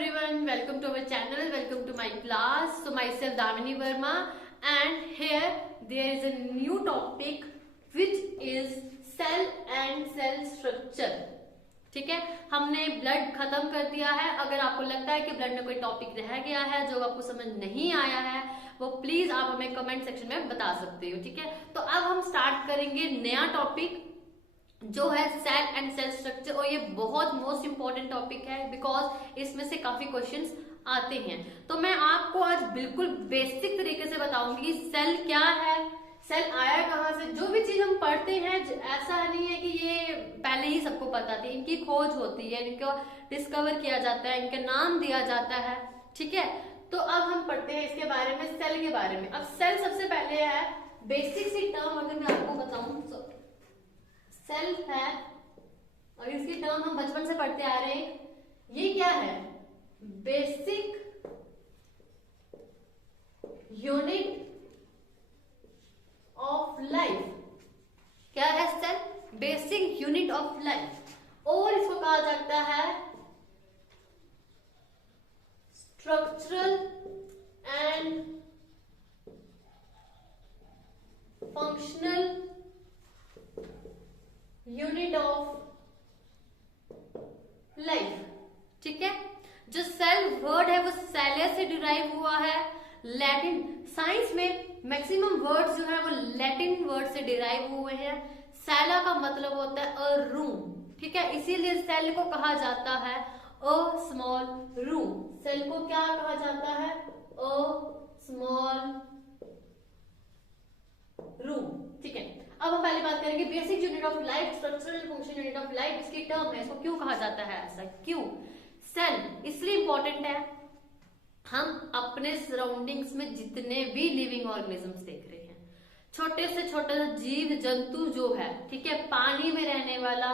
everyone, welcome to our channel, welcome to my class. So myself Damini Verma, and here there is a new topic which is cell and cell structure. ठीक है, हमने blood खत्म कर दिया है. अगर आपको लगता है कि ब्लड में कोई टॉपिक रह गया है जो आपको समझ नहीं आया है, वो प्लीज आप हमें कमेंट सेक्शन में बता सकते हो. ठीक है, तो अब हम स्टार्ट करेंगे नया टॉपिक जो है सेल एंड सेल स्ट्रक्चर. और ये बहुत मोस्ट इंपॉर्टेंट टॉपिक है बिकॉज इसमें से काफी क्वेश्चंस आते हैं. तो मैं आपको आज बिल्कुल बेसिक तरीके से बताऊंगी सेल क्या है, सेल आया कहाँ से. जो भी चीज हम पढ़ते हैं ऐसा नहीं है कि ये पहले ही सबको पता थी. इनकी खोज होती है, इनको डिस्कवर किया जाता है, इनके नाम दिया जाता है. ठीक है, तो अब हम पढ़ते हैं इसके बारे में, सेल के बारे में. अब सेल सबसे पहले है बेसिक सी टर्म. अगर मैं आपको बताऊं तो सेल है, और इसकी टर्म हम बचपन से पढ़ते आ रहे हैं. ये क्या है? Basic unit of life. क्या है cell? Basic unit of life. और इसको कहा जाता है structural and functional unit of life. ठीक है, जो सेल वर्ड है वो सेले से डिराइव हुआ है. लैटिन साइंस में मैक्सिमम वर्ड्स जो है वो लैटिन वर्ड से डिराइव हुए हैं. सेला का मतलब होता है अ रूम. ठीक है, इसीलिए सेल को कहा जाता है अ स्मॉल रूम. सेल को क्या कहा जाता है? A small room. ठीक है, अब हम पहले बात करेंगे basic unit of life, structural and functional unit of life. इसकी टर्म है, इसको क्यों कहा जाता है ऐसा, क्यों? सेल इसलिए इंपॉर्टेंट है, हम अपने सराउंडिंग्स में जितने भी लिविंग ऑर्गेनिजम्स देख रहे हैं, छोटे से छोटा जीव जंतु जो है, ठीक है, पानी में रहने वाला,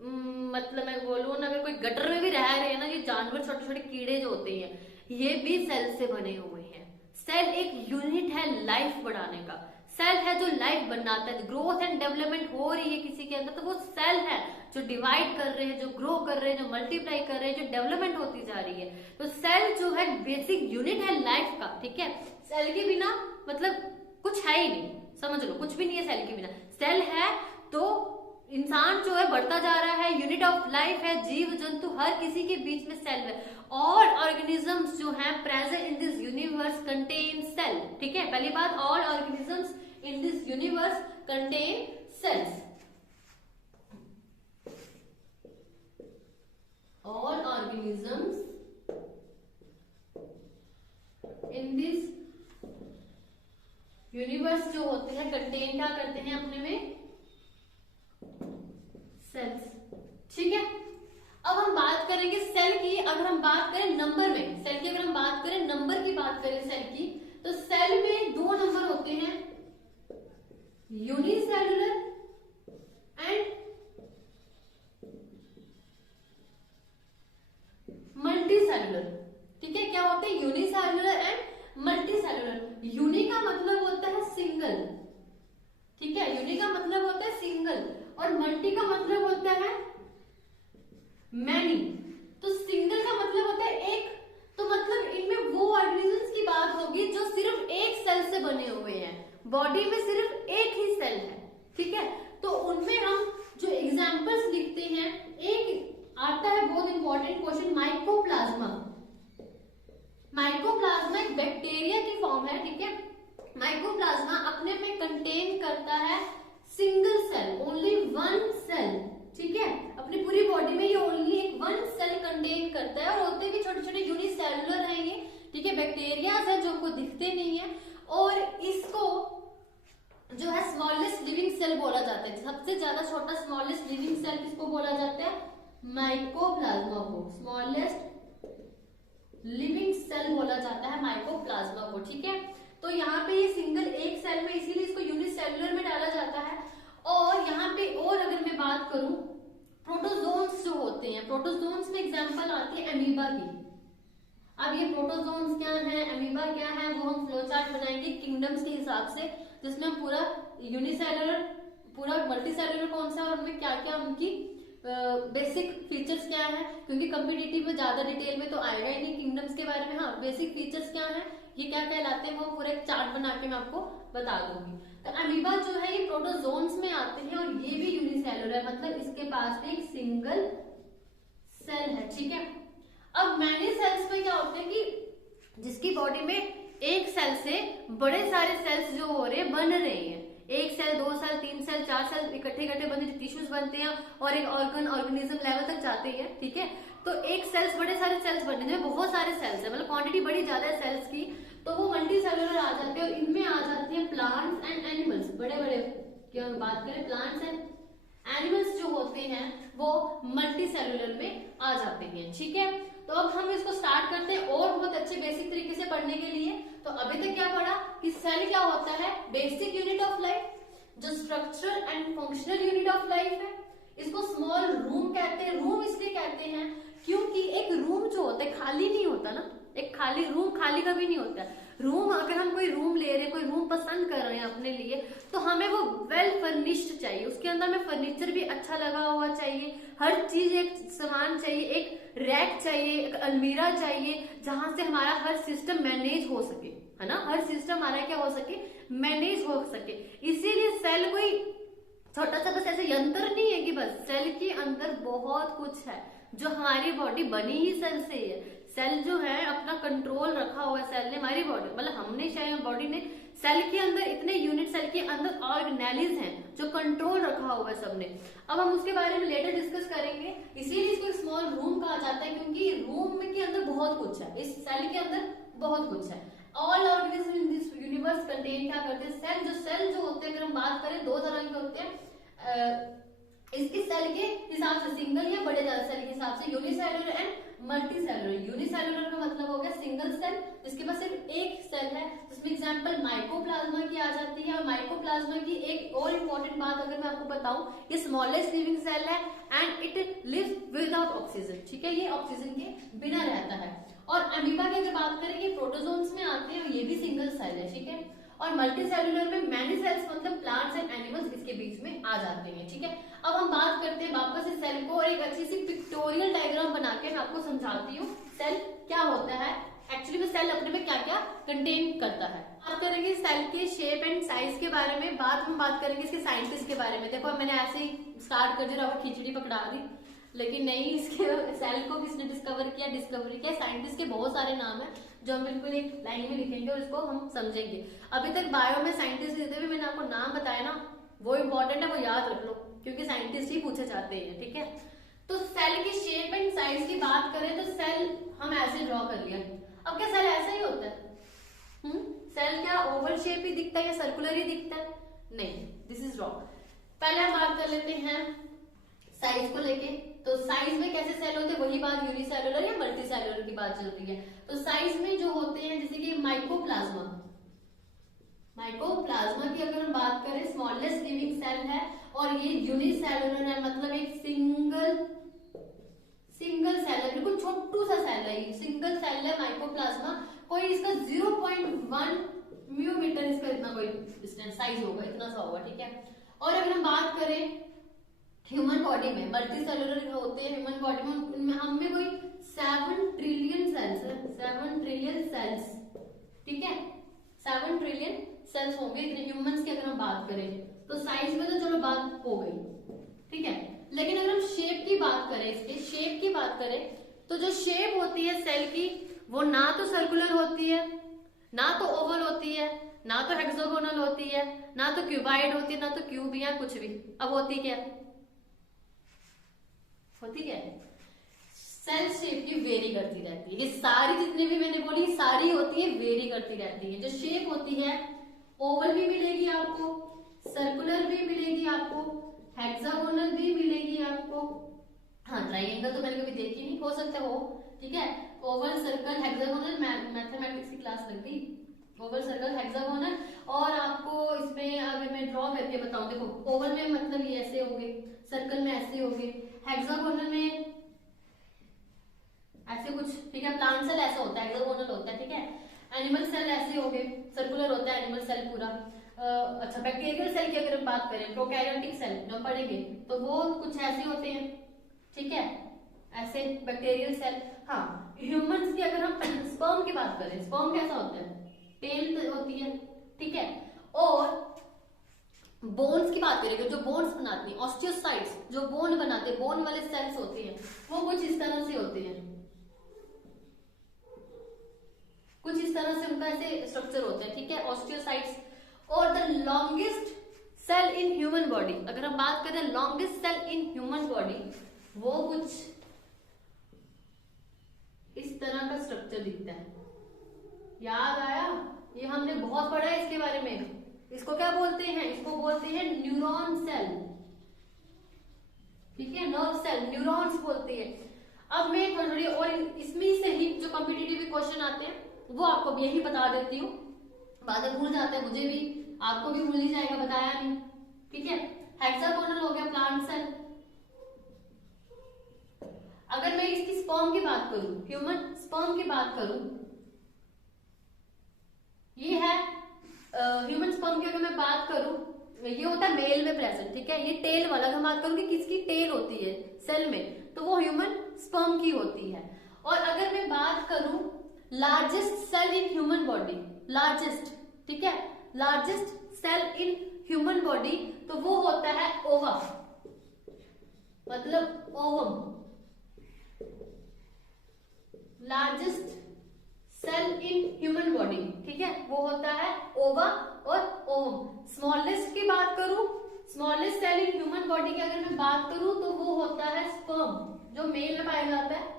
मतलब मैं बोलूँ ना, अगर कोई गटर में भी रह रहे हैं ना, ये जानवर, छोटे छोटे कीड़े जो होते हैं, ये भी सेल से बने हुए हैं. सेल एक यूनिट है लाइफ बढ़ाने का. सेल है जो लाइफ बनाता है. ग्रोथ एंड डेवलपमेंट हो रही है किसी के अंदर, तो वो सेल है जो डिवाइड कर रहे हैं, जो ग्रो कर रहे हैं, जो मल्टीप्लाई कर रहे हैं, जो डेवलपमेंट होती जा रही है. तो सेल जो है बेसिक यूनिट है लाइफ का. ठीक है, सेल के बिना मतलब कुछ है ही नहीं, समझ लो, कुछ भी नहीं है सेल के बिना. सेल है तो इंसान जो है बढ़ता जा रहा है, यूनिट ऑफ लाइफ है, जीव जंतु हर किसी के बीच में सेल है. ऑल ऑर्गेनिजम्स जो हैं present in this universe contain cell. ठीक है, पहली बात, all organisms in this universe contain cells. All organisms in this universe जो होते हैं contain क्या करते हैं अपने में? cells. ठीक है, अब हम बात करेंगे सेल की. अगर हम बात करें नंबर में, सेल की अगर हम बात करें, नंबर की बात करें सेल की, तो सेल में दो नंबर होते हैं, यूनिसेलुलर एंड मल्टीसेलुलर. ठीक है, क्या होते हैं? Unicellular and multicellular. यूनि का मतलब होता है सिंगल. ठीक है, यूनि का मतलब होता है सिंगल, और मल्टी का मतलब होता है मैनी. तो सिंगल का मतलब होता है एक, तो मतलब इनमें वो ऑर्गेनिजम्स की बात होगी जो सिर्फ एक सेल से बने हुए हैं. बॉडी में सिर्फ एक ही सेल है. ठीक है, तो उनमें हम जो एग्जांपल्स लिखते हैं, एक आता है बहुत इंपॉर्टेंट क्वेश्चन, माइकोप्लाज्मा. माइकोप्लाज्मा एक बैक्टीरिया की फॉर्म है. ठीक है, माइकोप्लाज्मा अपने में कंटेन करता है single cell, only one cell. ठीक है, अपनी पूरी बॉडी में ये ओनली एक वन सेल कंटेन करता है, और होते भी छोटे छोटे यूनिसेलुलर हैं ये. ठीक है, बैक्टीरियाज है जो हमको दिखते नहीं है, और इसको जो है स्मॉलेस्ट लिविंग सेल बोला जाता है. सबसे ज्यादा छोटा स्मॉलेस्ट लिविंग सेल किसको बोला जाता है? माइकोप्लाज्मा को. स्मॉलेस्ट लिविंग सेल बोला जाता है माइकोप्लाज्मा को. ठीक है, तो यहाँ पे ये सिंगल एक सेल में, इसीलिए इसको यूनिसेलुलर में डाला जाता है. और यहाँ पे और अगर मैं बात करूं, प्रोटोजोन्स जो होते हैं, प्रोटोजोन्स में एग्जांपल आती है अमीबा की. अब ये प्रोटोजोन्स क्या है, अमीबा क्या है, वो हम फ्लो चार्ट बनाएंगे किंगडम्स के हिसाब से, जिसमें हम पूरा यूनिसेलुलर, पूरा मल्टीसेलुलर कौन सा, और उनमें क्या क्या उनकी बेसिक फीचर्स क्या है, क्योंकि कम्पिटिटिव में ज्यादा डिटेल में तो आएगा ही नहीं किंगडम्स के बारे में। हाँ, बेसिक फीचर्स क्या है, ये क्या कहलाते हैं, वो पूरा एक चार्ट बना के मैं आपको बता दूंगी। तो अमीबा जो है ये प्रोटोजोन्स में आते हैं और ये भी यूनिसेलुलर है, मतलब इसके पास भी एक सिंगल सेल है, ठीक है। अब मैनी सेल्स में क्या होते हैं कि जिसकी बॉडी में एक सेल से बड़े सारे सेल्स जो हो रहे हैं, बन रहे हैं, एक सेल, दो सेल, तीन सेल, चार सेल इकट्ठे इकट्ठे बनते हैं, टिश्यूज बनते हैं और एक ऑर्गेनिज्म लेवल तक जाते हैं, ठीक है। तो एक सेल्स, बड़े सारे सेल्स बनने में बहुत सारे सेल्स है, मतलब क्वांटिटी बड़ी ज्यादा है सेल्स की, तो वो मल्टी सेलुलर आ जाते हैं और इनमें आ जाते हैं प्लांट्स एंड एनिमल्स। बड़े बड़े क्या बात करें, प्लांट्स एंड एनिमल्स जो होते हैं वो मल्टी सेलुलर में आ जाते हैं, ठीक है। तो अब हम इसको स्टार्ट करते हैं और बहुत अच्छे बेसिक तरीके से पढ़ने के लिए। तो अभी तक क्या पढ़ा कि सेल क्या होता है, बेसिक यूनिट ऑफ लाइफ, जो structural and functional unit of life है। इसको स्मॉल रूम कहते हैं। रूम इसलिए कहते हैं क्योंकि एक रूम जो होता है खाली नहीं होता ना, एक खाली रूम खाली कभी नहीं होता। रूम, अगर हम कोई रूम ले रहे हैं, कोई रूम पसंद कर रहे हैं अपने लिए, तो हमें वो वेल फर्निश्ड चाहिए, उसके अंदर में फर्नीचर भी अच्छा लगा हुआ चाहिए, हर चीज एक सामान चाहिए, एक रैक चाहिए, एक अलमीरा चाहिए, जहां से हमारा हर सिस्टम मैनेज हो सके, है ना, हर सिस्टम हमारा क्या हो सके, मैनेज हो सके। इसीलिए सेल कोई छोटा सा बस ऐसे यंत्र नहीं है कि बस, सेल के अंदर बहुत कुछ है, जो हमारी बॉडी बनी ही सेल से है। सेल जो है अपना कंट्रोल रखा हुआ है सेल ने, हमारी बॉडी, मतलब हमने शायद बॉडी ने, सेल के अंदर इतने यूनिट, सेल के अंदर ऑर्गेनेलिज हैं जो कंट्रोल रखा हुआ है सबने। अब हम उसके बारे में लेटर डिस्कस करेंगे। इसीलिए इसको स्मॉल रूम कहा जाता है, क्योंकि रूम में के अंदर बहुत कुछ है, इस सेल के अंदर बहुत कुछ है। All organism in this universe contain क्या करते हैं, सेल जो होते हैं, अगर हम बात करें दो तरह के होते हैं इसके सेल के हिसाब से, सिंगल या बड़े ज्यादा सेल के हिसाब से, unicellular and multi cellular. Unicellular का मतलब हो गया सिंगल सेल, जिसके पास सिर्फ एक सेल है, जिसमें एग्जांपल माइकोप्लाज्मा की आ जाती है। और माइकोप्लाज्मा की एक और इम्पोर्टेंट बात अगर मैं आपको बताऊं, ये स्मॉलेस्ट लिविंग सेल है and it lives without oxygen, ठीक है, ये ऑक्सीजन के बिना रहता है। और अमीबा की अगर बात करें, ये प्रोटोजोन्स में आते हैं और ये भी सिंगल सेल है, ठीक है। और मल्टी सेलुलर में मैनी सेल्स, मतलब प्लांट्स एंड एनिमल्स इसके बीच में आ जाते हैं, ठीक है। अब हम बात करते हैं वापस इस सेल को, और एक अच्छी सी पिक्टोरियल डायग्राम बना के मैं आपको समझाती हूँ सेल क्या होता है, एक्चुअली में सेल अपने में क्या क्या कंटेन करता है। बात करेंगे सेल के शेप एंड साइज के बारे में, बाद में बात करेंगे इसके साइंटिस्ट के बारे में। देखो मैंने ऐसे ही स्टार्ट कर दिया और खिचड़ी पकड़ा दी, लेकिन नहीं, इसके सेल को किसने डिस्कवर किया, डिस्कवरी किया साइंटिस्ट के बहुत सारे नाम है जो हम बिल्कुल एक लाइन में लिखेंगे और इसको हम समझेंगे। अभी तक बायो में साइंटिस्ट जितने भी मैंने आपको नाम बताया ना, वो इम्पोर्टेंट है, वो याद रख लो, क्योंकि साइंटिस्ट ही पूछे जाते हैं, ठीक है। तो सेल की शेप एंड साइज की बात करें तो सेल हम ऐसे ड्रॉ कर लिया। अब क्या सेल ऐसा ही होता है? सेल क्या ओवल शेप ही दिखता है या सर्कुलर ही दिखता है? नहीं, दिस इज रॉन्ग। पहले हम बात कर लेते हैं साइज को लेके। तो साइज में कैसे सेल होते हैं, वही बात यूनिसेलुलर या मल्टी सेलुलर की बात चल रही है। तो साइज में जो होते हैं, जैसे कि माइकोप्लाज्मा, माइकोप्लाज्मा की अगर हम बात करें, स्मॉलेस्ट लिविंग सेल है और ये यूनिसेलुलर है, मतलब एक सिंगल सेल है, बिल्कुल छोटू सा सेल है, सिंगल सेल है माइकोप्लाज्मा। कोई इसका 0.1 म्यूमीटर इसका इतना कोई डिस्टेंस साइज होगा, इतना सा होगा, ठीक है। और अगर हम बात करें ह्यूमन बॉडी में, मल्टी सेलुलर होते हैं ह्यूमन बॉडी में, उनमें हमें कोई 7 ट्रिलियन सेल्स है, 7 ट्रिलियन सेल्स, ठीक है, 7 ट्रिलियन सेल्स होंगे इतने ह्यूमंस की अगर हम बात करें। तो साइज में तो चलो बात हो गई, ठीक है। लेकिन अगर हम शेप की बात करें, इसके शेप की बात करें, तो जो शेप होती है सेल की, वो ना तो सर्कुलर होती है, ना तो ओवल होती है, ना तो हेक्सागोनल होती है, ना तो क्यूबाइड होती है, ना तो क्यूब या कुछ भी। अब होती क्या है, सेल शेप की वेरी करती रहती है। ये सारी जितनी भी मैंने बोली सारी होती है, वेरी करती रहती है। जो शेप होती है, ओवल भी मिलेगी आपको, सर्कुलर भी मिलेगी आपको, हेक्सागोनल भी मिलेगी आपको। हाँ, ट्राइंगल तो मैंने कभी देखी नहीं, हो सकता हो, ठीक है। ओवल, सर्कल, हेक्सागोनल, मैथमेटिक्स की क्लास लग गई, ओवल, सर्कल, हेक्सागोनल। और आपको इसमें अगर मैं ड्रॉ करके बताऊं, देखो ओवल में मतलब ये ऐसे होंगे, सर्कल में ऐसे होंगे, हेक्सागोनल में ऐसे कुछ, ठीक है। प्लांट सेल ऐसा होता है, हेक्सागोनल होता है, ठीक है। एनिमल सेल ऐसे हो गए, सर्कुलर होता है एनिमल सेल पूरा। अच्छा, बैक्टीरियल सेल की अगर हम बात करें, प्रोकैरियोटिक सेल जो पढ़ेंगे, तो वो कुछ ऐसे होते हैं, ठीक है, ऐसे बैक्टीरियल सेल। हाँ, ह्यूमंस की अगर हम स्पर्म की बात करें, स्पर्म कैसा होता है, टेल होती है, ठीक है। और बोन्स की बात करेंगे, जो बोन्स बनाती हैं, ऑस्टियोसाइट्स जो बोन बनाते हैं, बोन वाले सेल्स होते हैं, वो कुछ इस तरह से होते हैं, कुछ इस तरह से उनका ऐसे स्ट्रक्चर होता है, ठीक है, ऑस्टियोसाइट्स। और the longest cell in human body, अगर हम बात करें longest cell in human body, वो कुछ इस तरह का स्ट्रक्चर दिखता है। याद आया, ये हमने बहुत पढ़ा है इसके बारे में। इसको क्या बोलते हैं, इसको बोलते हैं न्यूरॉन सेल, ठीक है, नर्व सेल, न्यूरॉन्स बोलते हैं। अब मैं थोड़ी और इसमें से ही जो कॉम्पिटिटिव क्वेश्चन आते हैं वो आपको यही बता देती हूँ, बाद में भूल जाते हैं, मुझे भी, आपको भी भूल ही जाएगा, बताया नहीं, ठीक है। हेक्सागोनल हो गया प्लांट सेल। अगर मैं इसकी स्पर्म की बात करूं, ह्यूमन स्पर्म की बात करूं, ये है ह्यूमन स्पर्म की अगर मैं बात करूं, ये होता है मेल में प्रेजेंट, ठीक है। ये टेल वाला, अगर हम बात करूं कि किसकी टेल होती है सेल में, तो वो ह्यूमन स्पर्म की होती है। और अगर मैं बात करूं largest cell in human body, largest, ठीक है, largest cell in human body, तो वो होता है ओवा, मतलब ovum. Largest cell in human body, ठीक है, वो होता है ओवा और ओवम। स्मॉलेस्ट की बात करूं, smallest cell in human body की अगर मैं बात करूं, तो वो होता है स्पर्म, जो मेल में पाया जाता है,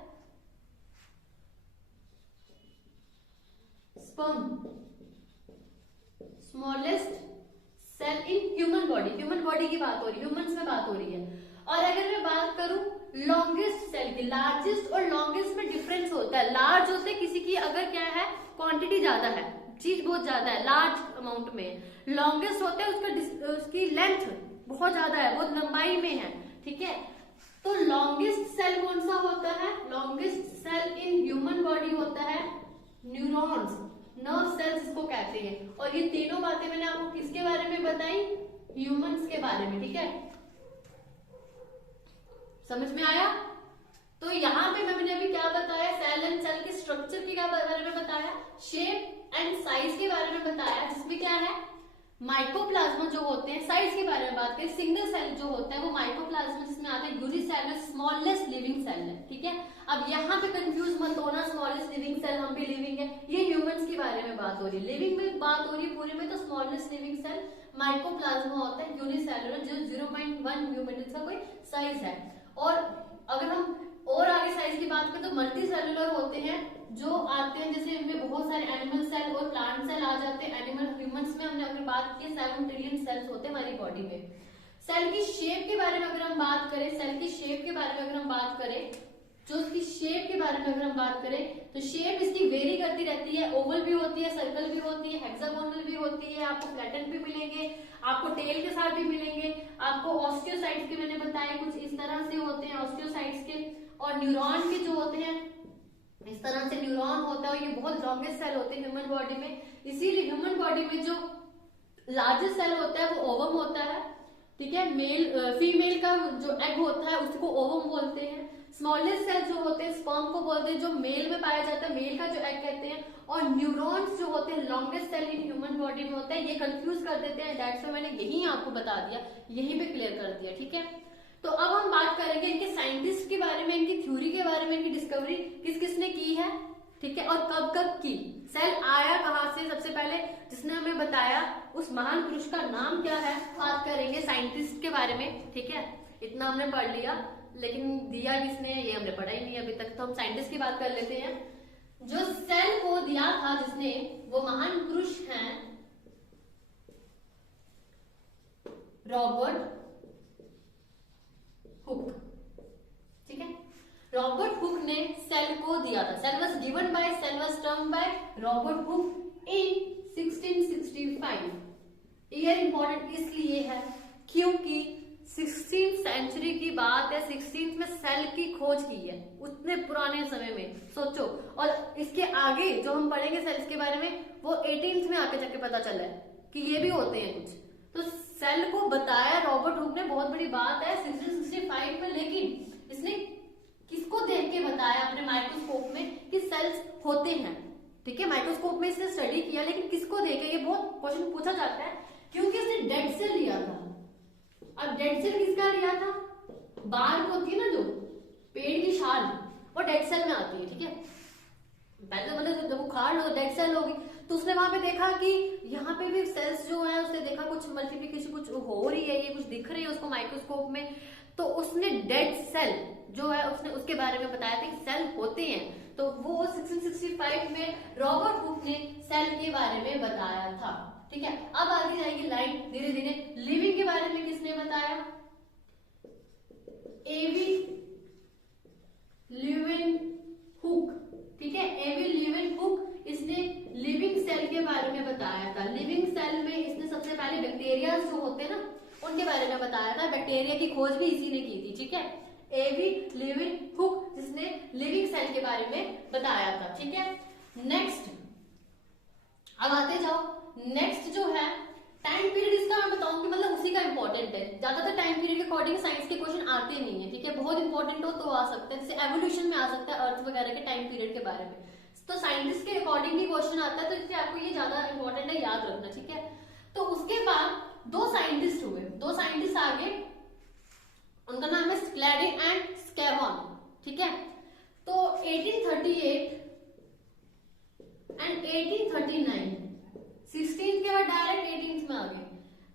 sperm, smallest cell in human body, human body की बात हो रही है, ह्यूमंस में बात हो रही है। और अगर मैं बात करूं लॉन्गेस्ट सेल की, लार्जेस्ट और लॉन्गेस्ट में डिफरेंस होता है। लार्ज होते हैं किसी की अगर क्या है, क्वांटिटी ज्यादा है, चीज बहुत ज्यादा है, लार्ज अमाउंट में। लॉन्गेस्ट होता है उसका उसकी लेंथ बहुत ज्यादा है, बहुत लंबाई में है, ठीक है। तो लॉन्गेस्ट सेल कौन सा होता है, longest cell in human body होता है न्यूरॉन्स, नर्व सेल्स इसको कहते हैं। और ये तीनों बातें मैंने आपको किसके बारे में बताई, ह्यूमंस के बारे में, ठीक है, समझ में आया। तो यहाँ पे मैंने अभी क्या बताया, सेल एंड सेल के स्ट्रक्चर के बारे में बताया, शेप एंड साइज के बारे में बताया, जिसमें क्या है माइकोप्लाज्मा जो होते हैं, साइज के बारे में बात करें, सिंगल सेल जो होता है वो माइकोप्लाज्मा जिसमें आता है, यूनिसेलुलर स्मॉलेस्ट लिविंग सेल है, ठीक है। अब यहाँ पे कंफ्यूज मत होना, स्मॉलेस्ट लिविंग सेल, हम भी लिविंग है, ये ह्यूमंस के बारे में बात हो रही है, लिविंग में बात हो रही है पूरे में, तो स्मॉलेस्ट लिविंग सेल माइकोप्लाज्मा होता है, यूनिसेलुलर, जो 0.1 न्यूमेटिक का कोई साइज है। और अगर हम और आगे साइज की बात करें तो मल्टी सेलुलर होते हैं, जो आते हैं, जैसे इनमें बहुत सारे एनिमल सेल और प्लांट सेल आ जाते हैं। एनिमल, ह्यूमंस में हमने अगर बात की 7 ट्रिलियन सेल्स होते हैं हमारी बॉडी में। सेल की शेप के बारे में अगर हम बात करें, सेल की शेप के बारे में अगर हम बात करें, जो उसकी शेप के बारे में अगर हम बात करें, तो शेप इसकी वेरी करती रहती है, ओवल भी होती है, सर्कल भी होती है, हेक्सागोनल भी होती है, आपको फ्लैटन भी मिलेंगे, आपको टेल के साथ भी मिलेंगे, आपको ऑस्टियोसाइट्स के मैंने बताए कुछ इस तरह से होते हैं ऑस्टियोसाइट्स के। और न्यूरॉन के जो होते हैं इस तरह से न्यूरॉन होता है, ये बहुत लॉन्गेस्ट सेल होते हैं ह्यूमन बॉडी में, इसीलिए ह्यूमन बॉडी में जो लार्जेस्ट सेल होता है वो ओवम होता है, ठीक है। फीमेल का जो एग होता है उसको ओवम बोलते हैं। स्मॉलेस्ट सेल जो होते हैं स्पर्म को बोलते हैं, जो मेल में पाया जाता है, मेल का जो एग कहते हैं। और न्यूरॉन्स जो होते हैं longest cell in human body में होता है, ये कंफ्यूज कर देते हैं, दैट्स व्हाई मैंने यही आपको बता दिया, यहीं पे क्लियर कर दिया, ठीक है। तो अब हम बात करेंगे इनके साइंटिस्ट के बारे में, इनकी थ्योरी के बारे में, इनकी डिस्कवरी किस किसने की है, ठीक है, और कब कब की। सेल आया कहाँ से, सबसे पहले जिसने हमें बताया उस महान पुरुष का नाम क्या है, बात करेंगे साइंटिस्ट के बारे में, ठीक है। इतना हमने पढ़ लिया, लेकिन दिया किसने ये हमने पढ़ा ही नहीं अभी तक, तो हम साइंटिस्ट की बात कर लेते हैं। जो सेल को दिया था जिसने, वो महान पुरुष हैं रॉबर्ट हुक, ठीक है। रॉबर्ट हुक ने सेल को दिया था, cell was given by, cell was termed by Robert Hooke इन 1665। ईयर इंपॉर्टेंट इसलिए है क्योंकि 16th सेंचुरी की बात है, 16th में सेल की खोज की है, उतने पुराने समय में सोचो। और इसके आगे जो हम पढ़ेंगे सेल्स के बारे में, वो 18th में आके जाके पता चला है कि ये भी होते हैं कुछ। तो सेल को बताया रॉबर्ट हुक ने, बहुत बड़ी बात है 1665 में, लेकिन इसने किसको देख के बताया अपने माइक्रोस्कोप में कि सेल्स होते हैं, ठीक है। माइक्रोस्कोप में इसने स्टडी किया, लेकिन किसको देखे, ये बहुत क्वेश्चन पूछा जाता है, क्योंकि इसने डेड सेल लिया था। अब डेड सेल किसका लिया था, बार्क होती है ना जो पेड़ की शाल, वो डेड सेल में आती है, ठीक है। पहले तो मतलब जब उखाड़ लो डेड सेल होगी, तो उसने वहां पे देखा कि यहाँ पे भी सेल्स जो है, उसने देखा कुछ मल्टीप्लिकेशन कुछ हो रही है, ये कुछ दिख रही है उसको माइक्रोस्कोप में, तो उसने डेड सेल जो है उसने उसके बारे में बताया था कि सेल होते हैं। तो वो 1665 में रॉबर्ट हुक ने सेल के बारे में बताया था, ठीक है। अब आगे जाएगी लाइन धीरे धीरे। लिविंग के बारे में किसने बताया, एवी लीeuwenhoek, ठीक है। एवी लीeuwenhoek इसने लिविंग सेल के बारे में बताया था। लिविंग सेल में इसने सबसे पहले बैक्टीरिया जो होते हैं ना उनके बारे में बताया था। बैक्टीरिया की खोज भी इसी ने की थी, ठीक है। एवी लीeuwenhoek जिसने लिविंग सेल के बारे में बताया था, ठीक है। नेक्स्ट अब आते जाओ, नेक्स्ट जो है टाइम पीरियड, इसका मैं बताऊंगी, मतलब उसी का इंपॉर्टेंट है। ज्यादातर टाइम पीरियड के अकॉर्डिंग साइंस के क्वेश्चन आते नहीं है, ठीक है। बहुत इंपॉर्टेंट हो तो आ सकते हैं, जैसे एवोल्यूशन में आ सकता है अर्थ वगैरह के टाइम पीरियड के बारे में, तो साइंटिस्ट के अकॉर्डिंग ही क्वेश्चन आता है, तो इसलिए आपको ये ज्यादा इंपॉर्टेंट है, याद रखना, ठीक है। तो उसके बाद दो साइंटिस्ट हुए, दो साइंटिस्ट आगे, उनका नाम है स्क्लैडिंग एंड स्कैवॉन, ठीक है। तो 1838 एंड 1839, 16 के बाद डायरेक्ट 18 में आ गए।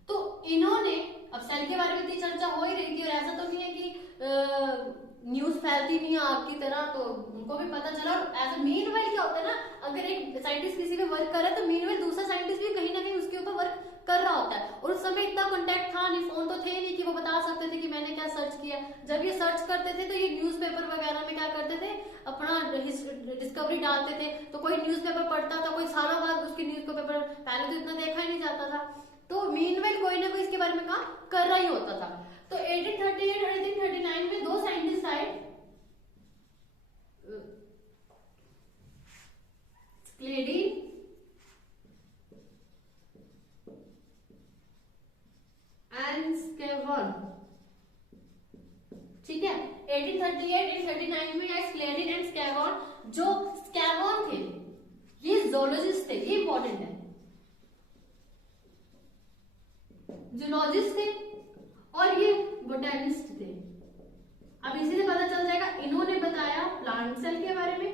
तो इन्होंने, अब सेल के बारे में इतनी चर्चा हो ही रही थी, और ऐसा तो नहीं है कि न्यूज फैलती नहीं है आपकी तरह, तो उनको भी पता चला। और एज अ मीनवाइल क्या होता है ना, अगर एक साइंटिस्ट किसी पे वर्क कर रहा है तो मीनवाइल दूसरा साइंटिस्ट भी कहीं ना कहीं उसके ऊपर वर्क कर रहा होता है। और उस समय इतना कांटेक्ट था नहीं, फोन तो थे नहीं कि वो बता सकते थे कि मैंने क्या सर्च किया। जब ये सर्च करते थे तो ये न्यूज़पेपर वगैरह में क्या करते थे, अपना डिस्कवरी डालते थे। तो कोई न्यूज़पेपर पढ़ता था, कोई सालों बाद उसकी न्यूज़पेपर, पहले तो इतना देखा ही नहीं जाता था। तो मीनवाइल कोई ना कोई इसके बारे में काम कर रहा ही होता था। तो 1838 और 1839 में दो साइंटिस्ट आए, स्क्लेडी एंड स्कैवॉन, ठीक है। 1838 एंड 39 में आए स्क्लेडी एंड स्कैवॉन। जो स्कैवॉन थे ये जोलॉजिस्ट थे, ये इंपॉर्टेंट है, जूलॉजिस्ट थे, और ये बोटैनिस्ट थे। अब इसी से पता चल जाएगा, इन्होंने बताया प्लांट सेल के बारे में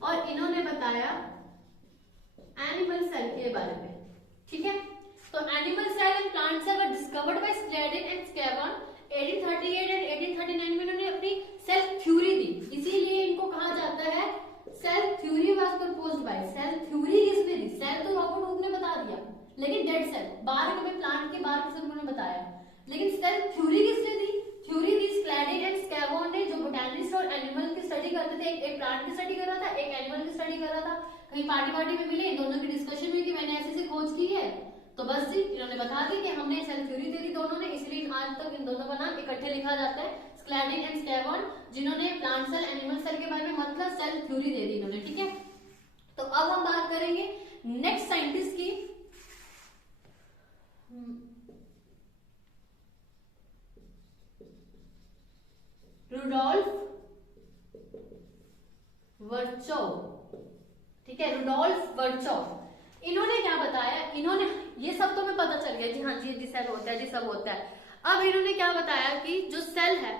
और इन्होंने बताया एनिमल सेल के बारे में, ठीक है। तो animal cell and plant cell were discovered by Schleiden and Schwann 1838 and 1839 में इन्होंने अपनी सेल थ्योरी दी। इसीलिए इनको कहा जाता है cell theory was proposed by. Cell theory किसने दी, सेल तो रॉबर्ट हुक ने बता दिया, लेकिन डेड सेल बार्क में, प्लांट के बार्क से उन्होंने बताया, लेकिन सेल थ्योरी किसने दी, थ्योरी दी स्क्लेडी एंड स्कैवॉन ने, जो बोटैनिस्ट और एनिमल की स्टडी करते थे। एक प्लांट की स्टडी कर रहा था, एक एनिमल की स्टडी कर रहा था। कहीं पार्टी में मिले, दोनों की डिस्कशन हुई कि मैंने ऐसे खोज की है, तो बस जी इन्होंने बता दी कि हमने सेल थ्योरी दे दी दोनों ने, इसलिए आज तक इन दोनों का नाम इकट्ठे लिखा जाता है, स्क्लेडी एंड स्कैवॉन, जिन्होंने प्लांट सेल एनिमल सेल के बारे में मतलब सेल थ्योरी दे दी इन्होंने, ठीक है। तो अब हम बात करेंगे नेक्स्ट साइंटिस्ट की, रुडोल्फ वर्चोव, ठीक है। रुडोल्फ वर्चोव, इन्होंने क्या बताया, इन्होंने, ये सब तो हमें पता चल गया जी, हाँ जी सेल होता है जी, सब होता है। अब इन्होंने क्या बताया कि जो सेल है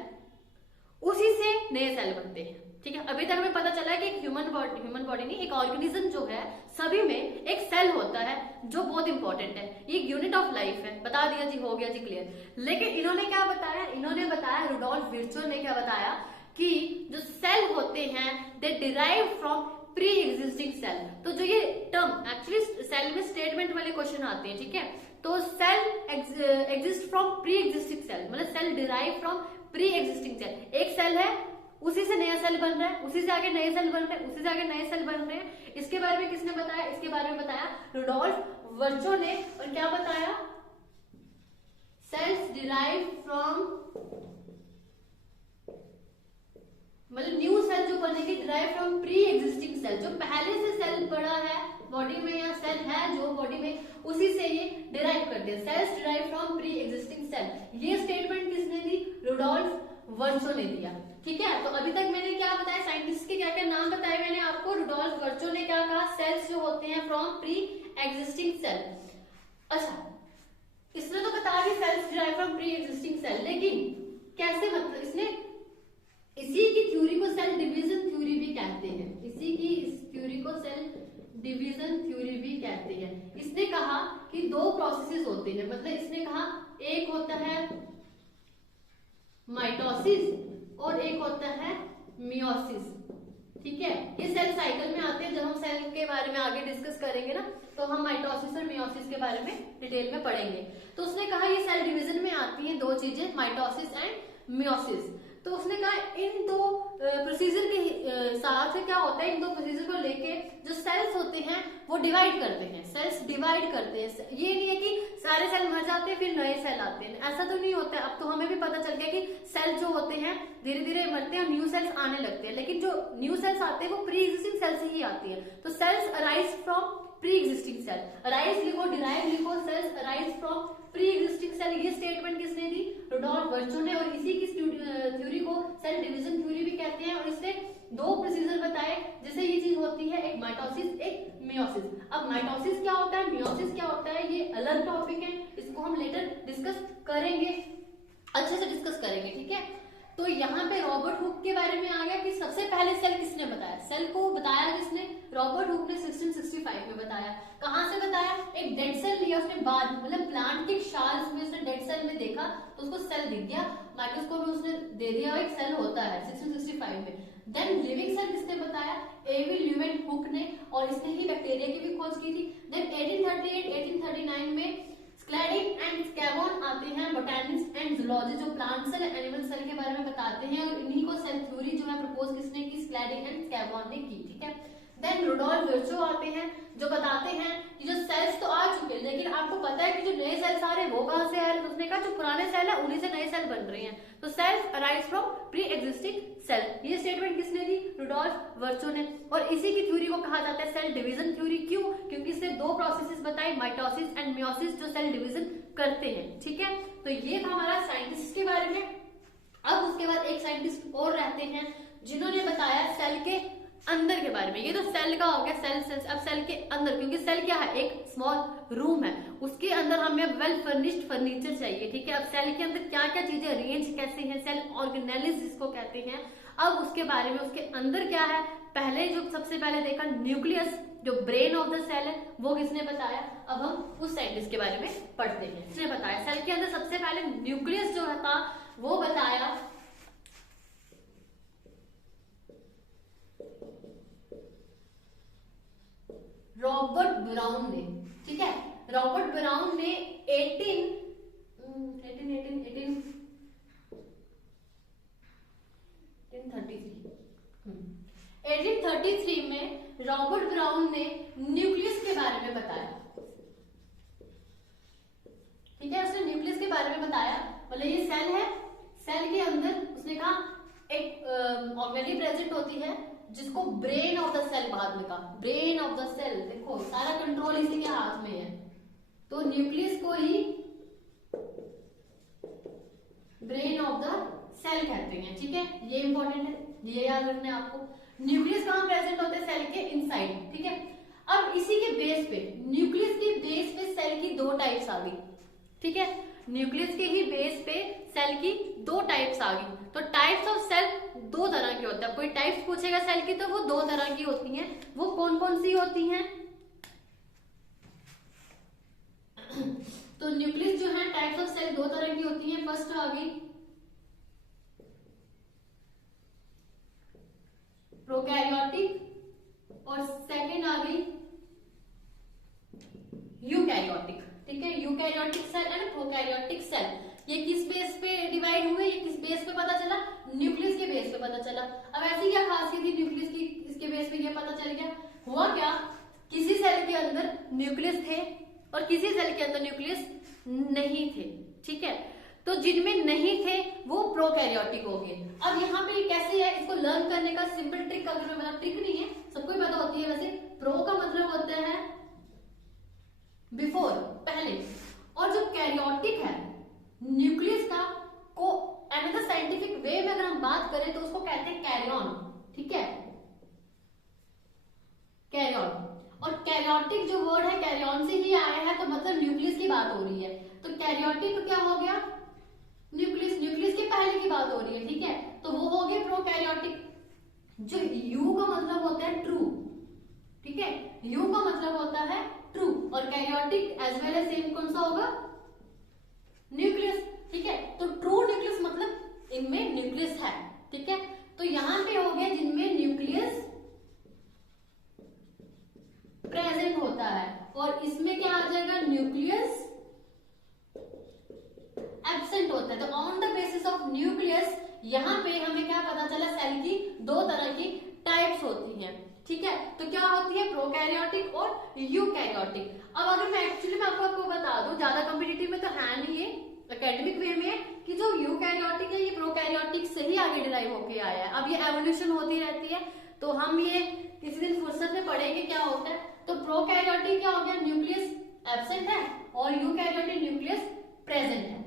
उसी से नए सेल बनते हैं, ठीक है। अभी तक हमें पता चला है कि एक ह्यूमन बॉडी नहीं, एक ऑर्गेनिज्म जो है सभी में एक सेल होता है जो बहुत इंपॉर्टेंट है, ये यूनिट ऑफ लाइफ है, बता दिया जी, हो गया जी क्लियर। लेकिन इन्होंने क्या बताया, इन्होंने बताया, रुडोल्फ वर्चोव ने क्या बताया कि जो सेल होते हैं they derive from pre existing cell. तो जो ये टर्म, एक्चुअली सेल में स्टेटमेंट वाले क्वेश्चन आते हैं, ठीक है। तो cell exist from pre existing cell, मतलब cell derive from pre existing cell. एक सेल है, उसी से नया सेल बन रहा है, उसी से आगे नए सेल बन रहे हैं, उसी से आगे नए सेल बन रहे हैं। इसके बारे में किसने बताया, इसके बारे में बताया रुडोल्फ वर्चोव ने। और क्या बताया, सेल्स डिराइव फ्रॉम, मतलब न्यू सेल जो बनेगी derive from pre existing cell, जो पहले से सेल बड़ा है बॉडी में या सेल है जो बॉडी में, उसी से ये डिराइव करते हैं। Cells derive from pre existing cell, ये स्टेटमेंट किसने दी, रुडोल्फ वर्चो ने दिया। ठीक है, तो अभी तक मैंने क्या बताया, साइंटिस्ट के क्या क्या नाम बताए मैंने आपको। रुडोल्फ वर्चो ने क्या कहा, सेल्स जो होते हैं फ्रॉम प्री एग्जिस्टिंग सेल। अच्छा, इसने तो बता दी cells derive from pre existing cell, लेकिन कैसे, मतलब इसने इसी की थ्योरी को सेल डिवीजन थ्योरी भी कहते हैं। इसी की इस थ्योरी को सेल डिवीजन थ्योरी भी कहते हैं। इसने कहा कि दो प्रोसेसेस होते हैं, मतलब इसने कहा एक होता है माइटोसिस और एक होता है मियोसिस। ठीक है, ये सेल साइकिल में आते हैं। जब हम सेल के बारे में आगे डिस्कस करेंगे ना, तो हम माइटोसिस और मियोसिस के बारे में डिटेल में पढ़ेंगे। तो उसने कहा ये सेल डिवीजन में आती हैं दो चीजें, माइटोसिस एंड मियोसिस। तो उसने कहा इन दो प्रोसीजर के साथ क्या होता है, इन दो प्रोसीजर को लेके जो सेल्स होते हैं वो डिवाइड करते हैं, सेल्स डिवाइड करते हैं। ये नहीं है कि सारे सेल मर जाते हैं फिर नए सेल आते हैं, ऐसा तो नहीं होता है। अब तो हमें भी पता चल गया कि सेल जो होते हैं धीरे धीरे मरते हैं और न्यू सेल्स आने लगते हैं, लेकिन जो न्यू सेल्स आते हैं वो प्री एग्जिस्टिंग सेल से ही आती है। तो cells arise from pre existing cell, arise लिखो, डिराइव लिखो, cells arise from pre existing cell. ये स्टेटमेंट किसने दी, रुडोल्फ वर्चो ने, और इसी की थ्योरी को सेल डिवीजन थ्योरी भी कहते हैं। और इसने दो प्रोसीजर बताए जिससे ये चीज होती है, एक माइटोसिस एक मियोसिस। अब माइटोसिस क्या होता है, मियोसिस क्या होता है, ये अलग टॉपिक है, इसको हम लेटर डिस्कस करेंगे, अच्छे से डिस्कस करेंगे। ठीक है, तो यहाँ पे रॉबर्ट हुक के बारे में आ गया कि सबसे पहले सेल किसने बताया, सेल को बताया किसने, रॉबर्ट हुक ने 1665 में बताया। कहाँ से बताया, एक डेड सेल लिया उसने, बाद मतलब प्लांट के शाल्स में उसने डेड सेल में देखा तो उसको सेल दिख गया, माइक्रोस्कोप में उसने दे दिया एक सेल होता है 1665 में। देन लिविंग सेल किसने बताया, एवी ल्यूवेन हुक ने, और इसने ही बैक्टीरिया की भी खोज की थी। देन 1838-1839 में स्क्लैडिंग एंड स्कैबोन आते हैं, बोटैनिक्स एंड जूलॉजी जो प्लांट सेल एनिमल सेल के बारे में बताते हैं, और इन्हीं को सेल थ्योरी जो है प्रपोज किसने की, स्क्लैडिंग एंड स्कैबोन ने की। ठीक है, देन रुडोल्फ वर्चो आते हैं जो बताते हैं कि जो सेल्स तो आ चुके हैं, लेकिन आपको पता है कि जो नए सेल्स आ रहे हैं वो कहां से आ रहे हैं, उसने कहा जो पुराने सेल है उन्हीं से नए सेल बन रहे हैं। तो cells arise from pre existing cell, ये स्टेटमेंट किसने दी, रुडोल्फ वर्चो ने। और इसी की थ्योरी को कहा जाता है सेल डिवीजन थ्योरी। क्यों, क्योंकि इसने दो प्रोसेसेस बताए, माइटोसिस एंड मियोसिस, जो सेल डिवीजन करते हैं। ठीक है, तो ये था हमारा साइंटिस्ट के बारे में। अब उसके बाद एक साइंटिस्ट और रहते हैं जिन्होंने बताया सेल के अंदर के बारे में। ये तो सेल का हो गया, सेल। अब सेल के अंदर, क्योंकि सेल क्या है, एक स्मॉल रूम है, उसके अंदर हमें वेल फर्निश्ड फर्नीचर चाहिए। ठीक है, अब सेल के अंदर क्या क्या चीजें अरेंज कैसे हैं, सेल ऑर्गेनेलिस जिसको कहते हैं, अब उसके बारे में, उसके अंदर क्या है। पहले जो सबसे पहले देखा न्यूक्लियस, जो ब्रेन ऑफ द सेल है, वो किसने बताया। अब हम उस साइंटिस्ट के बारे में पढ़ते हैं, किसने बताया सेल के अंदर सबसे पहले न्यूक्लियस जो था वो बताया रॉबर्ट ब्राउन ने। ठीक है, रॉबर्ट ब्राउन ने 1833 में रॉबर्ट ब्राउन ने न्यूक्लियस के बारे में बताया। ठीक है, उसने न्यूक्लियस के बारे में बताया, मतलब ये सेल है, सेल के अंदर उसने कहा एक ऑर्गेनेली प्रेजेंट होती है जिसको ब्रेन ऑफ द सेल, बाद में कहा ब्रेन ऑफ द सेल। देखो सारा कंट्रोल इसी के हाथ में है, तो न्यूक्लियस को ही ब्रेन ऑफ द सेल कहते हैं। ठीक है, ये इंपॉर्टेंट है, ये याद रखना है आपको। न्यूक्लियस कहां प्रेजेंट होते हैं, सेल के इनसाइड। ठीक है, अब इसी के बेस पे, न्यूक्लियस के बेस पे सेल की दो टाइप्स आ गई। ठीक है, न्यूक्लियस के ही बेस पे सेल की दो टाइप्स आ गई। तो टाइप्स ऑफ सेल दो तरह के होते हैं। कोई टाइप्स पूछेगा सेल की तो वो दो तरह की होती हैं। वो कौन कौन सी होती हैं, तो न्यूक्लियस जो है टाइप्स ऑफ सेल दो तरह की होती हैं। फर्स्ट आ गई प्रोकैरियोटिक और सेकेंड आ गई यूकैरियोटिक। ठीक है, eukaryotic cell and prokaryotic cell, ये किस बेस पे डिवाइड हुए, ये किस बेस पे पता चला, न्यूक्लियस के बेस पे पता चला। अब ऐसी क्या खासियत थी न्यूक्लियस की, इसके बेस पे ये पता चल गया। हुआ क्या, किसी सेल के अंदर न्यूक्लियस थे और किसी सेल के अंदर न्यूक्लियस नहीं थे। ठीक है, तो जिनमें नहीं थे वो प्रोकैरियोटिक हो गए। अब यहाँ पे कैसे है, इसको लर्न करने का सिंपल ट्रिक, अगर मैं बता, ट्रिक नहीं है, सबको ही पता होती है वैसे। प्रो का मतलब होता है बिफोर, पहले, और जो कैरियोटिक है न्यूक्लियस का को अनदर साइंटिफिक वे कैरियोटिक जो वर्ड है कैरियन से ही आया है, तो मतलब न्यूक्लियस की बात हो रही है। तो कैरियोटिक क्या हो गया, न्यूक्लियस, न्यूक्लियस के पहले की बात हो रही है, ठीक है, तो वो हो गया प्रोकैरियोटिक। जो यू का मतलब होता है ट्रू, ठीक है, यू का मतलब होता है ट्रू, और karyotic as well as same कौन सा होगा, न्यूक्लियस, ठीक है। तो ट्रू न्यूक्लियस मतलब इनमें न्यूक्लियस है, ठीक है। तो यहां पे हो गया जिनमें न्यूक्लियस प्रेजेंट होता है, और इसमें क्या आ जाएगा, न्यूक्लियस एब्सेंट होता है। तो on the basis of nucleus यहाँ पे हमें क्या पता चला, सेल की दो तरह की टाइप्स होती हैं, ठीक है। तो क्या होती है, प्रोकैरियोटिक और यूकैरियोटिक। अब अगर मैं एक्चुअली मैं आपको बता दूं, ज्यादा कॉम्पिटिटिव में तो है नहीं, ये एकेडमिक वे में है कि जो यूकैरियोटिक है ये प्रोकैरियोटिक से ही आगे डिराइव होके आया है। अब ये एवोल्यूशन होती रहती है, तो हम ये किसी दिन फुर्सत में पढ़ेंगे क्या होता है। तो प्रोकैरियोटिक क्या हो गया, न्यूक्लियस एब्सेंट है, और यूकैरियोटिक न्यूक्लियस प्रेजेंट है,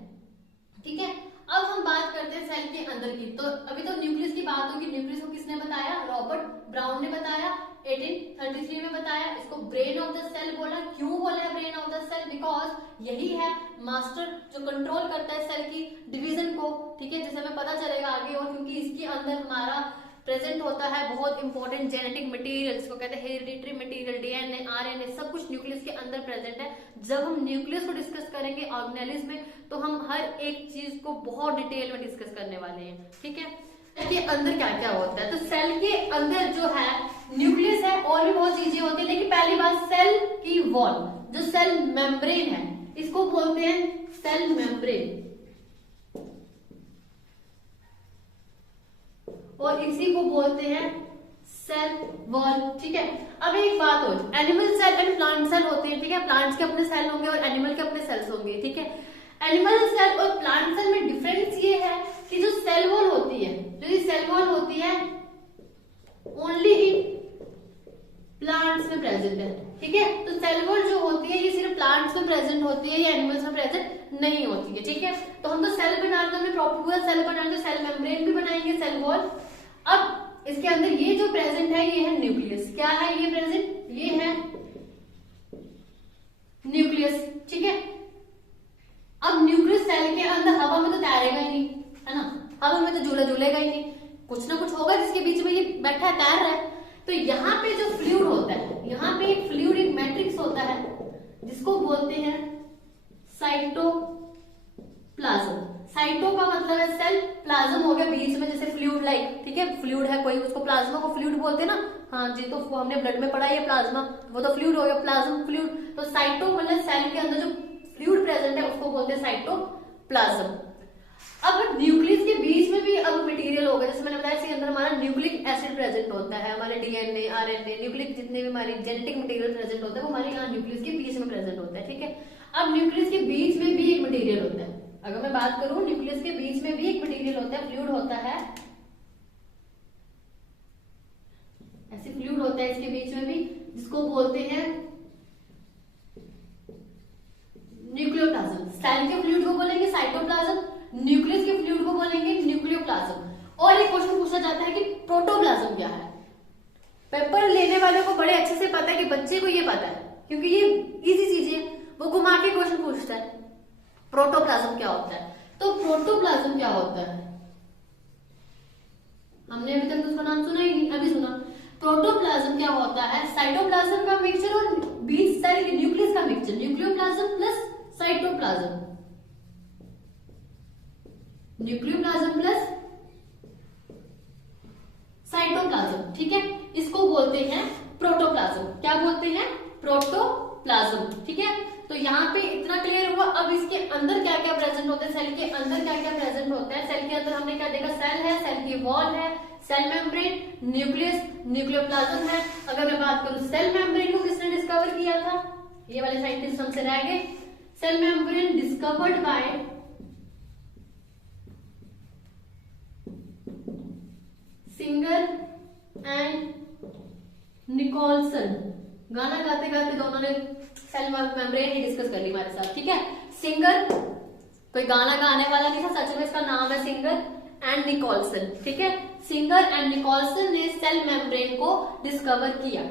ठीक है। अब हम बात करते हैं सेल के अंदर की। तो अभी तो न्यूक्लियस की बात होगी, न्यूक्लियस को किसने बताया, रॉबर्ट ब्राउन ने बताया 1833 में बताया। इसको ब्रेन ऑफ द सेल बोला। क्यों बोला है brain of the cell, because यही है मास्टर जो कंट्रोल करता है सेल की डिवीजन को, ठीक है, जैसे हमें पता चलेगा आगे। और क्योंकि इसके अंदर हमारा प्रेजेंट होता है बहुत इंपॉर्टेंट जेनेटिक मटेरियल, इसको कहते हैं हेरिडिटरी मटेरियल, डीएनए, आरएनए, सब कुछ न्यूक्लियस के अंदर प्रेजेंट है। जब हम न्यूक्लियस को डिस्कस करेंगे ऑर्गेनेलिज्म में, तो हम हर एक चीज को बहुत डिटेल में डिस्कस करने वाले हैं, ठीक है। सेल के अंदर क्या क्या होता है, तो सेल के अंदर जो है न्यूक्लियस है, और भी बहुत चीजें होती है, लेकिन पहली बात सेल की वॉल, जो सेल मेम्ब्रेन है, इसको बोलते हैं सेल मेम्ब्रेन, और इसी को बोलते हैं सेल वॉल, ठीक है। अब एक बात हो, animal cell and plant cell होते हैं, ठीक है। प्लांट्स के अपने सेल होंगे और एनिमल के अपने सेल्स होंगे, ठीक है। एनिमल सेल और प्लांट सेल में डिफरेंस ये है कि जो सेल वॉल होती है, जो ये सेल वॉल होती है ओनली इन प्लांट्स में प्रेजेंट है, ठीक है। तो सेल वॉल जो होती है ये सिर्फ प्लांट्स में प्रेजेंट होती है, या एनिमल्स में प्रेजेंट नहीं होती है, ठीक है। तो हम तो सेल बना रहे, हमने प्रॉपर पूरा सेल बना रहे, सेल मेम्ब्रेन भी बनाएंगे, सेल वॉल। अब इसके अंदर ये जो प्रेजेंट है ये है न्यूक्लियस। क्या है ये प्रेजेंट, ये है न्यूक्लियस, ठीक है। अब न्यूक्लियस सेल के अंदर हवा में तो तैरेगा ही नहीं, है ना, हवा में तो झूलेगा ही नहीं, कुछ ना कुछ होगा जिसके बीच में ये बैठा है, तैर रहा है। तो यहाँ पे जो फ्लूइड होता है, यहाँ पे एक फ्लूइड, एक मैट्रिक्स होता है जिसको बोलते हैं साइटोप्लाज्म। साइटो का मतलब है सेल, प्लाज्म हो गया बीच में जैसे फ्लूइड लाइक, ठीक है। फ्लूइड है कोई, उसको प्लाज्मा को फ्लूइड बोलते हैं ना, हाँ जी, तो हमने ब्लड में पढ़ा है प्लाज्मा, वो तो फ्लूइड हो गया, प्लाज्म फ्लूइड। तो साइटो मतलब सेल के अंदर जो फ्लूइड प्रेजेंट है उसको बोलते हैं साइटोप्लाज्म। अब न्यूक्लियस के बीच में भी अब मटेरियल होगा, जैसे मैंने बताया इसके अंदर हमारा न्यूक्लिक एसिड प्रेजेंट होता है, हमारे डीएनए, आरएनए, न्यूक्लिक जितने भी हमारे जेनेटिक मटेरियल प्रेजेंट होता है वो हमारे यहाँ न्यूक्लियस के बीच में प्रेजेंट होता है, ठीक है। अब न्यूक्लियस के बीच में भी एक मटेरियल होता है, अगर मैं बात करूं न्यूक्लियस के बीच में भी एक मटेरियल होता है, फ्लूइड होता है, ऐसे फ्लूइड होता है इसके बीच में भी, जिसको बोलते हैं न्यूक्लियोप्लाज्म। सेल के फ्लूइड को बोलेंगे साइटोप्लाज्म, न्यूक्लियस के फ्लूइड को बोलेंगे न्यूक्लियोप्लाज्म। और एक क्वेश्चन पूछा जाता है कि प्रोटोप्लाज्म क्या है। पेपर लेने वालों को बड़े अच्छे से पता है कि बच्चे को ये पता है, क्योंकि ये इजी चीज है, वो घुमा के क्वेश्चन पूछता है प्रोटोप्लाज्म क्या होता है। तो प्रोटोप्लाज्म क्या होता है, हमने अभी तक उसका नाम सुना ही नहीं, अभी सुना। प्रोटोप्लाज्म क्या होता है, साइटोप्लाज्म का मिक्सचर और बीच सेल के न्यूक्लियस का mixture, nucleoplasm plus cytoplasm, nucleoplasm plus cytoplasm, ठीक है। इसको बोलते हैं प्रोटोप्लाज्म। क्या बोलते हैं, प्रोटोप्लाज्म, ठीक है। तो यहाँ पे इतना क्लियर हुआ। अब इसके अंदर क्या क्या प्रेजेंट होता है, सेल के अंदर क्या क्या प्रेजेंट होता है। सेल के अंदर हमने क्या देखा, सेल है, सेल की वॉल है, सेल मेम्ब्रेन, न्यूक्लियस, न्यूक्लियोप्लाज्म है। अगर मैं बात करूं सेल मेम्ब्रेन को किसने डिस्कवर किया था, ये वाले साइंटिस्ट हमसे रह गए। Cell membrane discovered by Singer and Nicolson. गाना गाते गाते दोनों ने सेल मेम्ब्रेन ही डिस्कस कर ली हमारे साथ, ठीक है। सिंगर कोई गाना गाने वाला नहीं था, सच में इसका नाम है सिंगर एंड निकोलसन, ठीक है। सिंगर एंड निकोलसन ने सेल मेम्ब्रेन को डिस्कवर किया।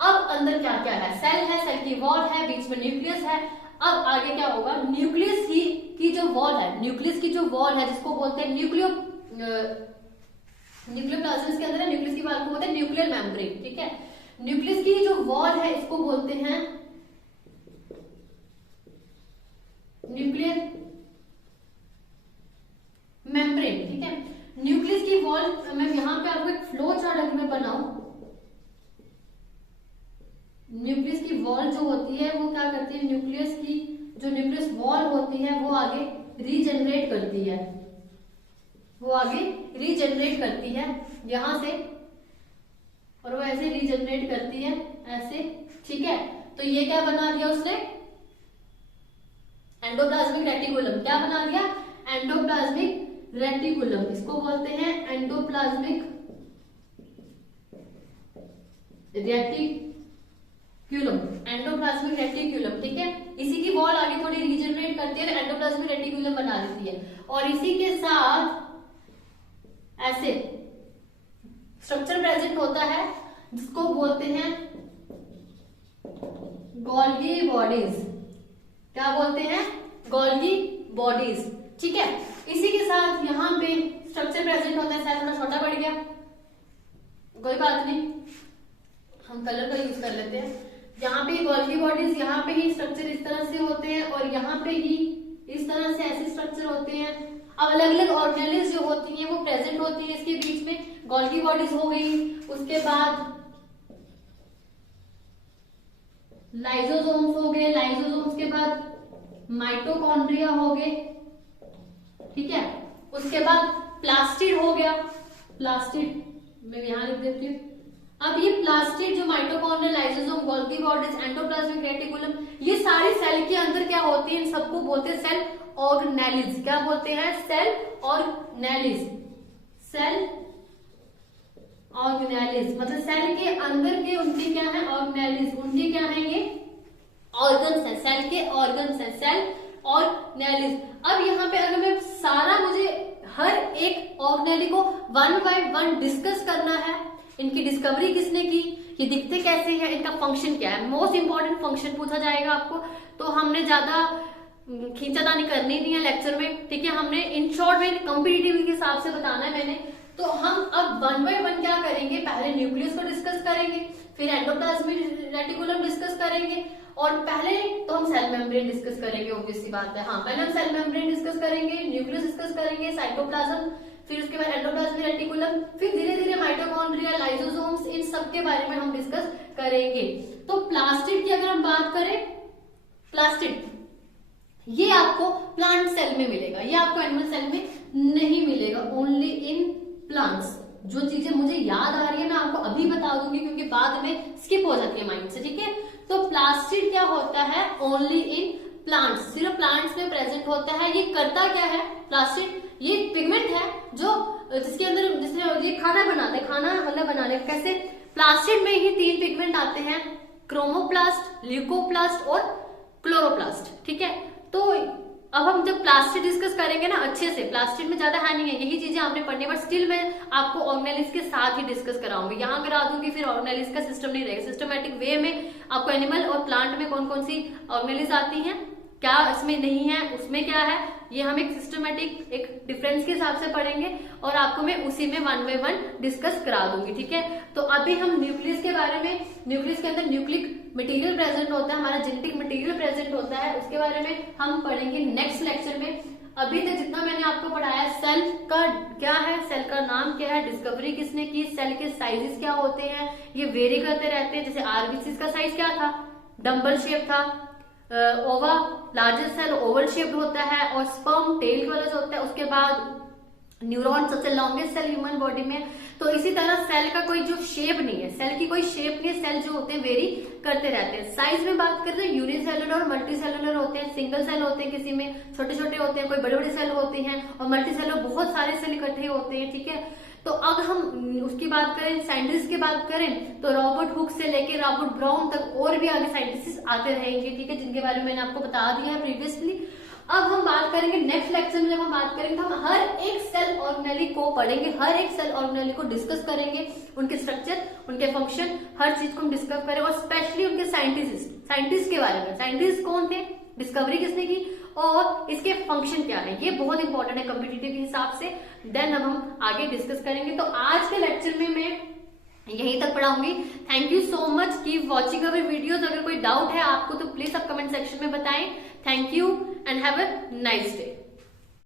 अब अंदर क्या क्या है, सेल की वॉल है, बीच में न्यूक्लियस है। अब आगे क्या होगा, न्यूक्लियस की जो वॉल है, न्यूक्लियस की जो वॉल है जिसको बोलते हैं न्यूक्लियोप्लाज्म के अंदर है, न्यूक्लियस की वॉल को बोलते हैं न्यूक्लियर मेम्ब्रेन, ठीक है। न्यूक्लियस की जो वॉल है इसको बोलते हैं न्यूक्लियर मेम्ब्रेन, ठीक है। न्यूक्लियस की वॉल, मैं यहां पे आपको एक फ्लो चार्ट अगर मैं बनाऊं, न्यूक्लियस की वॉल जो होती है वो क्या करती है, न्यूक्लियस की जो न्यूक्लियस वॉल होती है वो आगे रीजनरेट करती है, वो आगे रीजनरेट करती है यहां से, और वो ऐसे रीजनरेट करती है ऐसे, ठीक है। तो ये क्या बना दिया उसने, एंडोप्लाज्मिक रेटिकुलम। क्या बना दिया, एंडोप्लाज्मिक रेटिकुलम, इसको बोलते हैं एंडोप्लाज्मिक रेटिकुलम, एंडोप्लाज्मिक रेटिकुलम, ठीक है। इसी की वॉल आगे थोड़ी रीजनरेट करती है, एंडोप्लाज्मिक रेटिकुलम बना देती है, और इसी के साथ ऐसे स्ट्रक्चर प्रेजेंट होता है जिसको बोलते हैं गोल्गी बॉडीज। क्या बोलते हैं, गोल्गी बॉडीज, ठीक है। इसी के साथ यहाँ पे स्ट्रक्चर प्रेजेंट होता है, शायद थोड़ा छोटा बढ़ गया, कोई बात नहीं, हम कलर का यूज कर लेते हैं। यहाँ पे गोल्गी बॉडीज, यहाँ पे ही स्ट्रक्चर इस तरह से होते हैं, और यहाँ पे ही इस तरह से ऐसे स्ट्रक्चर होते हैं। अब अलग अलग ऑर्गेनेल्स जो होती हैं वो प्रेजेंट होती हैं इसके बीच में, गोल्गी बॉडीज हो गई, उसके बाद लाइजोसोम्स हो गए, लाइजोसोम्स के बाद माइटोकॉन्ड्रिया हो गए, ठीक है। उसके बाद प्लास्टिड हो गया, प्लास्टिड मैं यहां लिख देती हूँ। अब ये प्लास्टिड जो mitochondria, lysosome, Golgi bodies, endoplasmic reticulum, ये सारी सेल के अंदर क्या होती है, इन सबको बोलते हैं सेल ऑर्गेनेलिज। क्या बोलते हैं, सेल ऑर्गेनेलिज, सेल ऑर्गेनेलिज, मतलब सेल के अंदर के उनके क्या है, ऑर्गेनेलिज, उनके क्या है, ये ऑर्गन्स है, सेल के ऑर्गन्स है, सेल ऑर्गेनेलिज। अब यहाँ पे अगर मैं सारा, मुझे हर एक ऑर्गेनेली को वन बाय वन डिस्कस करना है, इनकी डिस्कवरी किसने की, ये दिखते कैसे हैं, इनका फंक्शन क्या है, मोस्ट इंपॉर्टेंट फंक्शन पूछा जाएगा आपको। तो हमने ज्यादा खींचातानी करनी नहीं है लेक्चर में, ठीक है। हमने इन शॉर्ट में कॉम्पिटिटिव के हिसाब से बताना है मैंने। तो हम अब वन बाय वन क्या करेंगे, पहले न्यूक्लियस को डिस्कस करेंगे, फिर एंडोप्लाज्मिक रेटिकुलम डिस्कस करेंगे, और पहले तो हम सेल मेम्ब्रेन डिस्कस करेंगे, ऑब्वियस सी बात है। हाँ, पहले हम सेल मेम्ब्रेन डिस्कस करेंगे, न्यूक्लियस डिस्कस करेंगे, साइटोप्लाज्म, फिर उसके बाद एंडोप्लाज्मिक रेटिकुलम, फिर धीरे धीरे माइटोकॉन्ड्रिया, लाइसोसोम्स, इन सब के बारे में हम डिस्कस करेंगे। तो प्लास्टिड की अगर हम बात करें, प्लास्टिड ये आपको प्लांट सेल में मिलेगा, ये आपको एनिमल सेल में नहीं मिलेगा, ओनली इन प्लांट्स। जो चीजें मुझे याद आ रही है मैं आपको अभी बता दूंगी, क्योंकि बाद में स्किप हो जाती है माइंड से, ठीक है। तो प्लास्टिड क्या होता है, ओनली इन प्लांट्स, सिर्फ प्लांट्स में प्रेजेंट होता है। ये करता क्या है प्लास्टिड, ये पिगमेंट है जो जिसके अंदर, जिसमें ये खाना बनाते हैं, खाना मतलब बनाने कैसे, प्लास्टिड में ही 3 पिगमेंट आते हैं, क्रोमोप्लास्ट, ल्यूकोप्लास्ट और क्लोरोप्लास्ट, ठीक है। तो अब हम जब प्लास्टिड डिस्कस करेंगे ना अच्छे से, प्लास्टिड में ज्यादा है नहीं है, यही चीजें आपने पढ़नी है, बट स्टिल मैं आपको ऑर्गेनेलिस के साथ ही डिस्कस कराऊंगी। यहाँ करा दूंगी फिर ऑर्गेनेलिस का सिस्टम नहीं रहेगा, सिस्टमेटिक वे में आपको एनिमल और प्लांट में कौन कौन सी ऑर्गेनेलिस आती हैं, क्या इसमें नहीं है, उसमें क्या है, ये हम एक सिस्टमेटिक एक डिफरेंस के हिसाब से पढ़ेंगे, और आपको मैं उसी में वन बाय वन डिस्कस करा दूंगी, ठीक है। तो अभी हम न्यूक्लियस के बारे में, न्यूक्लियस के अंदर न्यूक्लिक मटेरियल प्रेजेंट होता है, हमारा जेनेटिक मटेरियल प्रेजेंट होता है, उसके बारे में हम पढ़ेंगे नेक्स्ट लेक्चर में। अभी तक जितना मैंने आपको पढ़ाया, सेल का क्या है, सेल का नाम क्या है, डिस्कवरी किसने की, सेल के साइजेस क्या होते हैं, ये वेरी करते रहते हैं। जैसे आरबीसी का साइज क्या था, डम्बल शेप था, ओवा लार्जेस्ट सेल ओवल शेप्ड होता है, और स्पर्म टेल वाला जो होता है, उसके बाद न्यूरॉन सबसे लॉन्गेस्ट सेल ह्यूमन बॉडी में। तो इसी तरह सेल का कोई जो शेप नहीं है, सेल की कोई शेप नहीं है, सेल जो होते हैं वेरी करते रहते हैं। साइज में बात करते हैं, यूनिसेलुलर और मल्टी सेलुलर होते हैं, सिंगल सेल होते हैं, किसी में छोटे छोटे होते हैं, कोई बड़े बड़े सेल होते हैं, और मल्टी सेलुलर बहुत सारे सेल इकट्ठे होते हैं, ठीक है। तो अब हम उसकी बात करें, साइंटिस्ट की बात करें, तो रॉबर्ट हुक से लेकर रॉबर्ट ब्राउन तक और भी आगे साइंटिस्ट आते रहेंगे, ठीक है, जिनके बारे में मैंने आपको बता दिया है प्रीवियसली। अब हम बात करेंगे नेक्स्ट लेक्चर में, जब हम बात करेंगे तो हम हर एक सेल ऑर्गेनेली को पढ़ेंगे, हर एक सेल ऑर्गेनेली को डिस्कस करेंगे, उनके स्ट्रक्चर, उनके फंक्शन, हर चीज को हम डिस्कस करेंगे, और स्पेशली उनके साइंटिस्ट के बारे में, साइंटिस्ट कौन थे, डिस्कवरी किसने की, और इसके फंक्शन क्या है, ये बहुत इंपॉर्टेंट है कॉम्पिटिटिव के हिसाब से। देन अब हम आगे डिस्कस करेंगे। तो आज के लेक्चर में मैं यहीं तक पढ़ाऊंगी। Thank you so much, keep watching our videos. अगर कोई डाउट है आपको तो प्लीज आप कमेंट सेक्शन में बताएं। Thank you and have a nice day.